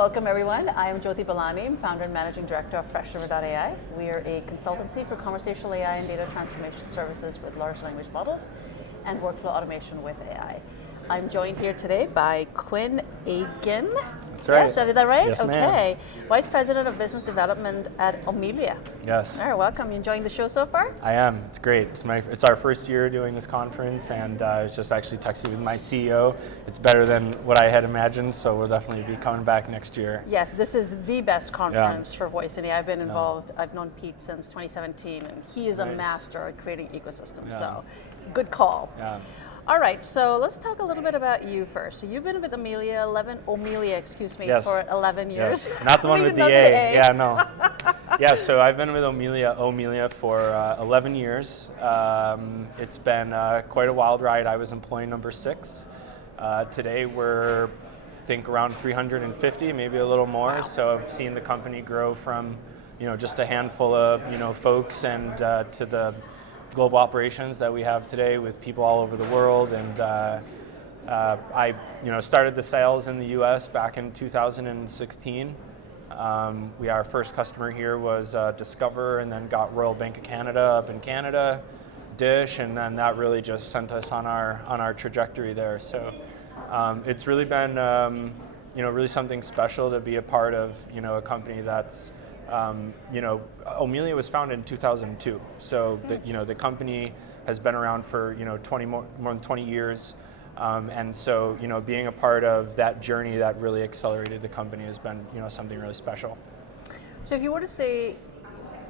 Welcome everyone. I am Joti Balani. I'm founder and managing director of FreshRiver.ai. We are a consultancy for conversational AI and data transformation services with large language models and workflow automation with AI. I'm joined here today by Quinn Agen. That's right. Yes, I did that right? Yes, okay. ma'am. Vice President of Business Development at Omilia. Yes. All right, welcome. You enjoying the show so far? I am. It's great. It's our first year doing this conference, and I was just actually texting with my CEO. It's better than what I had imagined, so we'll definitely be coming back next year. Yes, this is the best conference for voice and AI. I've been involved. I've known Pete since 2017, and he is a master at creating ecosystems. So, good call. Yeah. All right, so let's talk a little bit about you first. So you've been with Omilia, Yes. for 11 years. Yes. Not the one with the A. Yeah, no. Yeah, so I've been with Omilia for 11 years. It's been quite a wild ride. I was employee number 6. Today we're, I think, around 350, maybe a little more. Wow. So I've seen the company grow from, just a handful of, folks and to the global operations that we have today with people all over the world. And I started the sales in the US back in 2016. Our first customer here was Discover, and then got Royal Bank of Canada up in Canada, Dish, and then that really just sent us on our trajectory there. So it's really been really something special to be a part of a company that's Omilia was founded in 2002, so the company has been around for more than 20 years, and so being a part of that journey that really accelerated the company has been something really special. So if you were to say,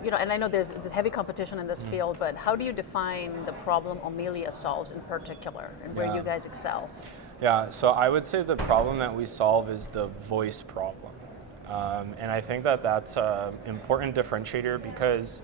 and I know there's heavy competition in this field, but how do you define the problem Omilia solves in particular, and where you guys excel? Yeah, so I would say the problem that we solve is the voice problem. And I think that that's an important differentiator because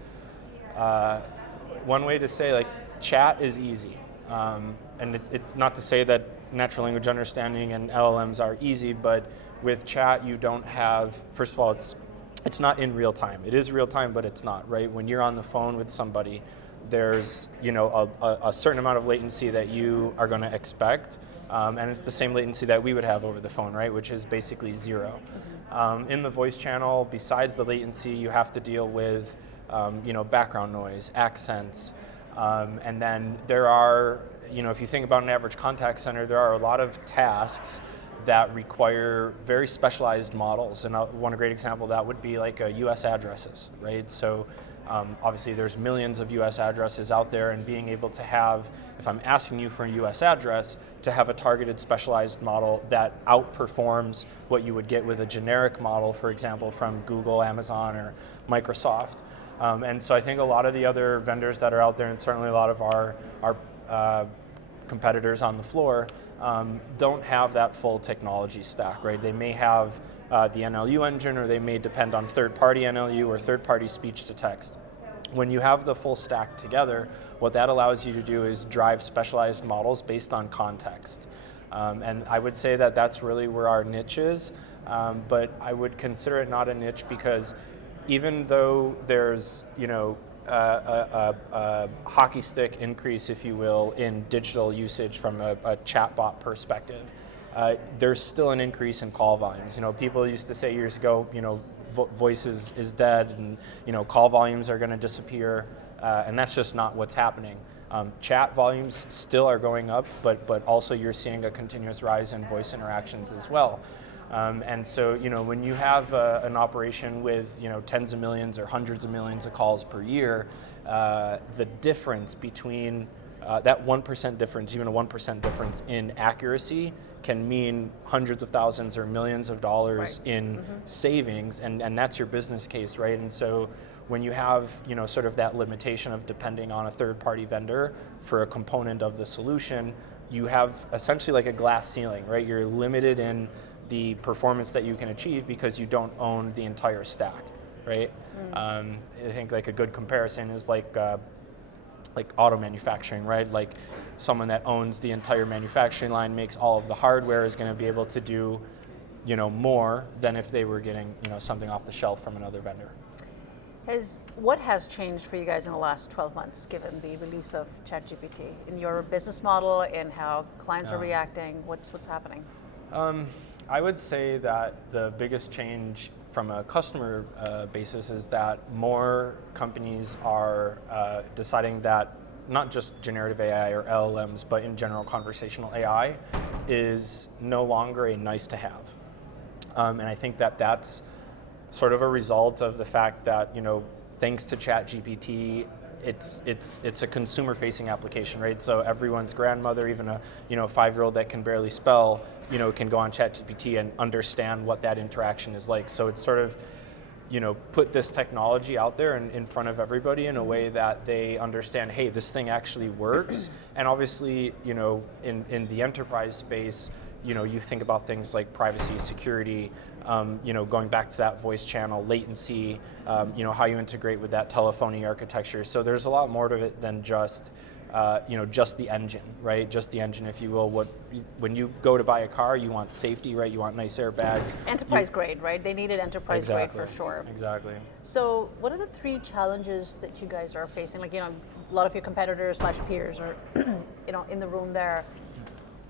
one way to say, chat is easy. And it not to say that natural language understanding and LLMs are easy, but with chat you don't have, first of all, it's not in real time. It is real time, but it's not, right? When you're on the phone with somebody, there's a certain amount of latency that you are going to expect, and it's the same latency that we would have over the phone, right? Which is basically 0. In the voice channel, besides the latency, you have to deal with background noise, accents, and then there are, if you think about an average contact center, there are a lot of tasks that require very specialized models. And one great example of that would be like US addresses, right? So obviously there's millions of US addresses out there, and being able to have, if I'm asking you for a US address, to have a targeted specialized model that outperforms what you would get with a generic model, for example, from Google, Amazon, or Microsoft. And so I think a lot of the other vendors that are out there, and certainly a lot of our competitors on the floor, don't have that full technology stack, right? They may have the NLU engine, or they may depend on third-party NLU or third-party speech-to-text. When you have the full stack together, what that allows you to do is drive specialized models based on context. And I would say that that's really where our niche is, but I would consider it not a niche because even though there's a hockey stick increase, if you will, in digital usage from a chatbot perspective, there's still an increase in call volumes. People used to say years ago, voice is dead, and call volumes are going to disappear, and that's just not what's happening. Chat volumes still are going up, but also you're seeing a continuous rise in voice interactions as well. And so when you have an operation with tens of millions or hundreds of millions of calls per year, the difference between that 1% difference, even a 1% difference in accuracy, can mean hundreds of thousands or millions of dollars in savings, and that's your business case, right? And so when you have sort of that limitation of depending on a third-party vendor for a component of the solution, you have essentially like a glass ceiling, right? You're limited in the performance that you can achieve because you don't own the entire stack, right? I think like a good comparison is like auto manufacturing, right? Like someone that owns the entire manufacturing line, makes all of the hardware, is going to be able to do, more than if they were getting, something off the shelf from another vendor. What has changed for you guys in the last 12 months, given the release of ChatGPT, in your business model and how clients are reacting? What's happening? I would say that the biggest change from a customer basis is that more companies are deciding that not just generative AI or LLMs, but in general conversational AI is no longer a nice to have. And I think that that's sort of a result of the fact that, thanks to ChatGPT, it's a consumer-facing application, right? So everyone's grandmother, even a 5-year-old that can barely spell, can go on ChatGPT and understand what that interaction is like. So it's sort of, put this technology out there in front of everybody in a way that they understand, hey, this thing actually works. And obviously, in the enterprise space, you think about things like privacy, security, going back to that voice channel, latency, how you integrate with that telephony architecture. So there's a lot more to it than just, just the engine, right? Just the engine, if you will. When you go to buy a car, you want safety, right? You want nice airbags. Enterprise grade, right? They needed enterprise grade for sure. Exactly. So what are the 3 challenges that you guys are facing? Like, a lot of your competitors / peers are, in the room there.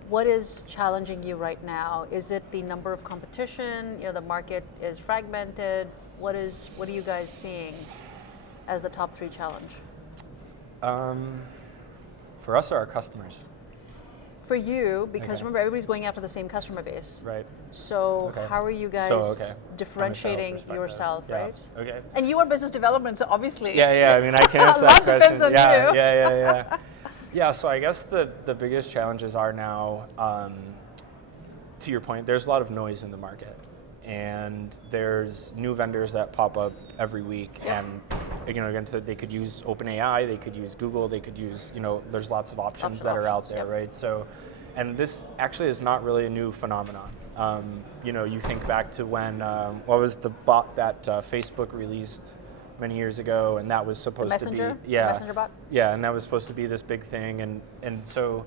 What is challenging you right now? Is it the number of competition? The market is fragmented. What are you guys seeing as the top 3 challenge? For us, are our customers. For you, because remember, everybody's going after the same customer base. Right. So how are you guys differentiating yourself, right? Okay. And you are business development, so obviously. Yeah. I mean, I can answer that question. Depends on you. Yeah. Yeah, so I guess the biggest challenges are now, to your point, there's a lot of noise in the market. And there's new vendors that pop up every week. And again, they could use OpenAI, they could use Google, they could use, there's lots of options that are out there, right? So, and this actually is not really a new phenomenon. You think back to when, what was the bot that Facebook released many years ago, and that was supposed to be the messenger bot? Yeah, and that was supposed to be this big thing, and so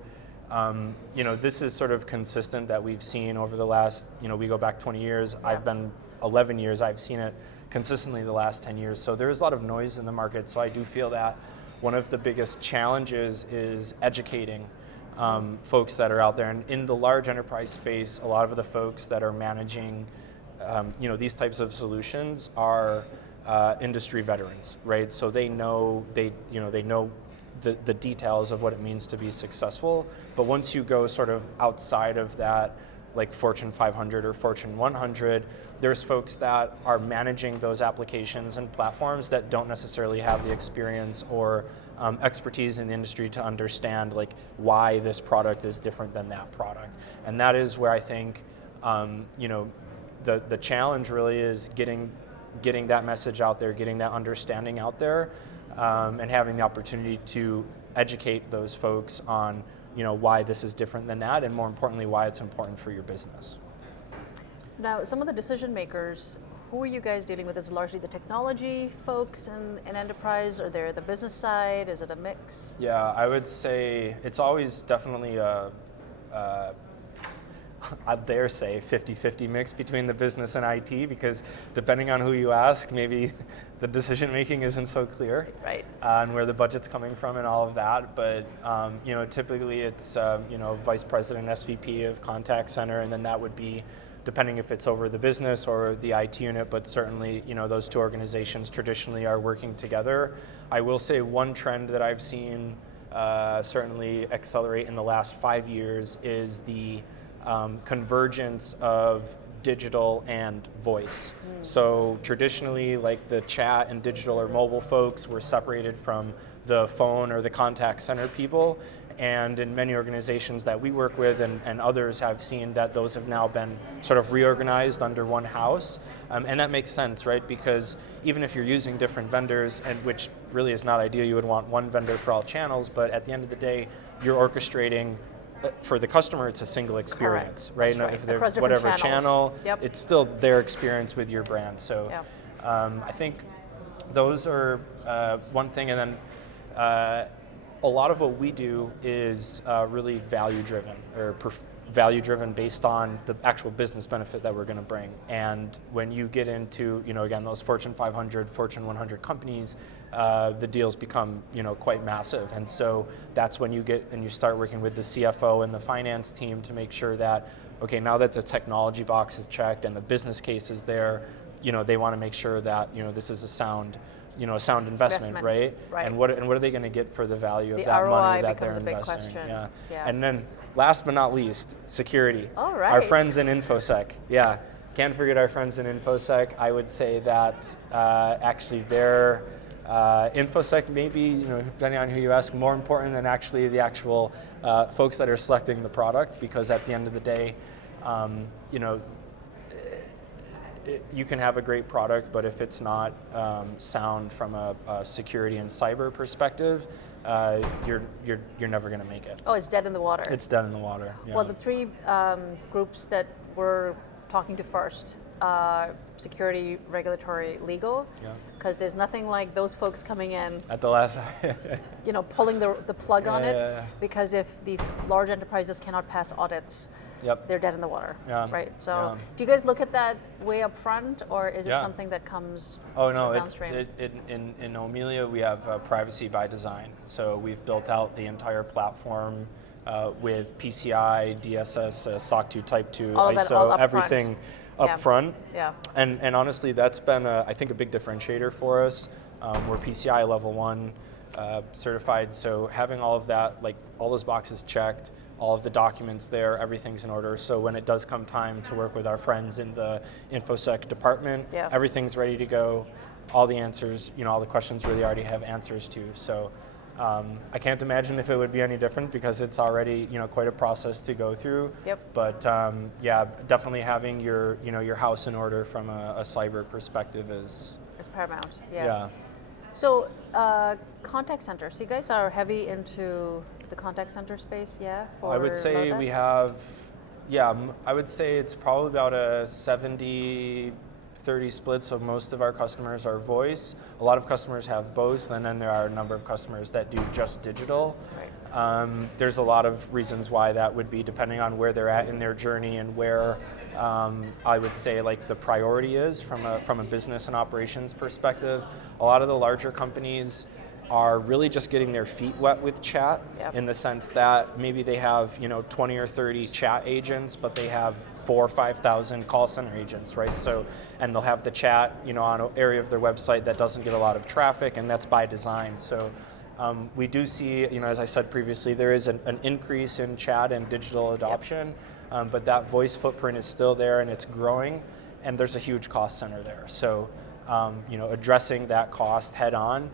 this is sort of consistent that we've seen over the last, we go back 20 years. Yeah. I've been 11 years. I've seen it consistently the last 10 years. So there's a lot of noise in the market. So I do feel that one of the biggest challenges is educating folks that are out there, and in the large enterprise space, a lot of the folks that are managing, these types of solutions are industry veterans, right? So they know the details of what it means to be successful. But once you go sort of outside of that, like Fortune 500 or Fortune 100, there's folks that are managing those applications and platforms that don't necessarily have the experience or expertise in the industry to understand like why this product is different than that product. And that is where I think the challenge really is getting that message out there, getting that understanding out there, and having the opportunity to educate those folks on why this is different than that, and more importantly, why it's important for your business. Now, some of the decision makers, who are you guys dealing with? Is it largely the technology folks in enterprise, or they're the business side? Is it a mix? Yeah, I would say it's always definitely I dare say 50-50 mix between the business and IT, because depending on who you ask, maybe the decision making isn't so clear, right? And where the budget's coming from and all of that. But typically it's vice president, SVP of contact center, and then that would be depending if it's over the business or the IT unit. But certainly those two organizations traditionally are working together. I will say one trend that I've seen certainly accelerate in the last 5 years is the convergence of digital and voice. So traditionally, like the chat and digital or mobile folks were separated from the phone or the contact center people. And in many organizations that we work with and others have seen that those have now been sort of reorganized under one house. And that makes sense, right? Because even if you're using different vendors, and which really is not ideal, you would want one vendor for all channels, but at the end of the day, you're orchestrating for the customer, it's a single experience, right? Right. If they're across whatever channels. channel, Yep. It's still their experience with your brand. So I think those are one thing. And then a lot of what we do is really value driven, or value driven based on the actual business benefit that we're going to bring. And when you get into, again, those Fortune 500, Fortune 100 companies, the deals become, quite massive. And so that's when you get and you start working with the CFO and the finance team to make sure that okay, now that the technology box is checked and the business case is there, they want to make sure that this is a sound investment, right? And what are they going to get for the value of that ROI money that they're becomes a big investing? question. Yeah. And then last but not least, security. All right. Our friends in InfoSec. Yeah. Can't forget our friends in InfoSec. I would say that actually their InfoSec may be, depending on who you ask, more important than actually the actual folks that are selecting the product, because at the end of the day, you can have a great product, but if it's not sound from a security and cyber perspective, you're never going to make it. Oh, it's dead in the water. It's dead in the water. Yeah. Well, the three groups that we're talking to first: security, regulatory, legal. Because there's nothing like those folks coming in at the last, pulling the plug on it. Yeah. Because if these large enterprises cannot pass audits, they're dead in the water, right? So, do you guys look at that way up front, or is it something that comes downstream? In Omilia we have privacy by design. So we've built out the entire platform with PCI, DSS, SOC 2 Type 2, ISO, everything up front. Yeah. And honestly, that's been I think a big differentiator for us. We're PCI level 1 certified, so having all of that, like all those boxes checked, all of the documents there, everything's in order. So when it does come time to work with our friends in the InfoSec department, everything's ready to go. All the answers, all the questions really already have answers to. So I can't imagine if it would be any different, because it's already quite a process to go through. But definitely having your house in order from a cyber perspective is paramount. So contact center. So you guys are heavy into the contact center space, I would say we have, I would say it's probably about a 70-30 split, so most of our customers are voice. A lot of customers have both, and then there are a number of customers that do just digital. There's a lot of reasons why that would be, depending on where they're at in their journey and where I would say like the priority is from a business and operations perspective. A lot of the larger companies are really just getting their feet wet with chat, in the sense that maybe they have 20 or 30 chat agents, but they have 4,000 or 5,000 call center agents, right? So, and they'll have the chat on an area of their website that doesn't get a lot of traffic, and that's by design. So we do see, as I said previously, there is an increase in chat and digital adoption, but that voice footprint is still there and it's growing, and there's a huge cost center there. So addressing that cost head on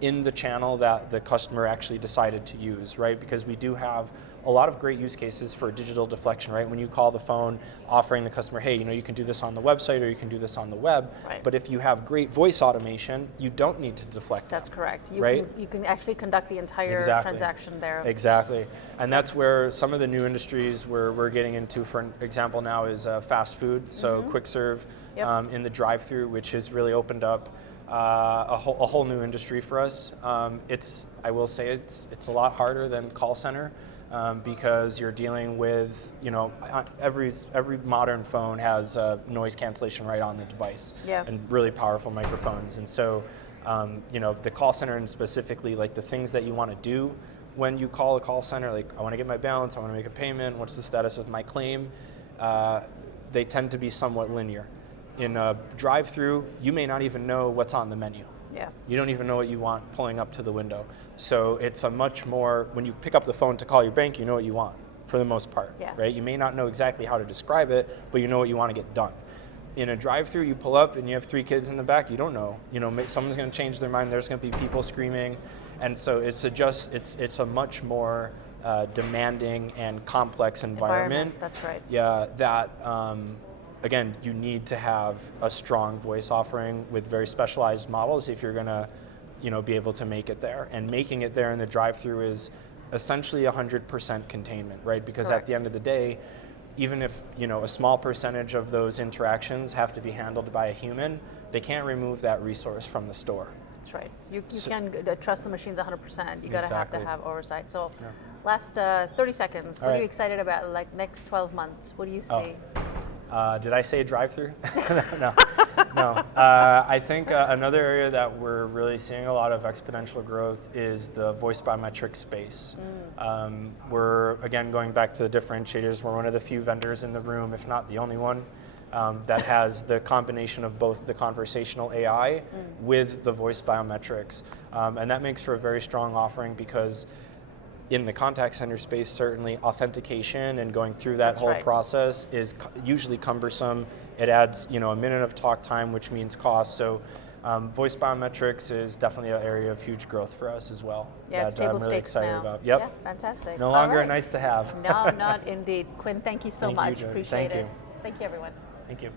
in the channel that the customer actually decided to use, right? Because we do have a lot of great use cases for digital deflection, right? When you call the phone, offering the customer, hey, you can do this on the website or you can do this on the web. But if you have great voice automation, you don't need to deflect. That's correct. You can actually conduct the entire transaction there. Exactly. And that's where some of the new industries we're getting into, for example, now is fast food. So quick serve in the drive-through, which has really opened up a whole new industry for us. I will say it's a lot harder than call center, because you're dealing with, every modern phone has noise cancellation right on the device, and really powerful microphones. And so, the call center, and specifically like the things that you want to do when you call a call center, like I want to get my balance, I want to make a payment, what's the status of my claim, they tend to be somewhat linear. In a drive-through, you may not even know what's on the menu. You don't even know what you want pulling up to the window. So it's a much more, when you pick up the phone to call your bank, you know what you want for the most part, right? You may not know exactly how to describe it, but you know what you want to get done. In a drive-through, you pull up and you have 3 kids in the back, you don't know. Someone's going to change their mind, there's going to be people screaming. And so it's a much more demanding and complex environment. That's right. Again, you need to have a strong voice offering with very specialized models if you're going to, be able to make it there. And making it there in the drive-through is essentially 100% containment, right? Because at the end of the day, even if a small percentage of those interactions have to be handled by a human, they can't remove that resource from the store. That's right. You can trust the machines 100%. You got to have to have oversight. So, last 30 seconds. What are you excited about? Like next 12 months? What do you see? Did I say drive-through? No. I think another area that we're really seeing a lot of exponential growth is the voice biometric space. We're, again, going back to the differentiators, we're one of the few vendors in the room, if not the only one, that has the combination of both the conversational AI with the voice biometrics. And that makes for a very strong offering because in the contact center space, certainly authentication and going through that whole process is usually cumbersome. It adds, a minute of talk time, which means cost. So voice biometrics is definitely an area of huge growth for us as well. Yeah, it's table I'm really stakes excited now. about. Yep. Yeah, fantastic. No longer a nice to have. No, not indeed. Quinn, thank you so Thank you, much. Jodi. Appreciate Thank it. you. Thank you, everyone. Thank you.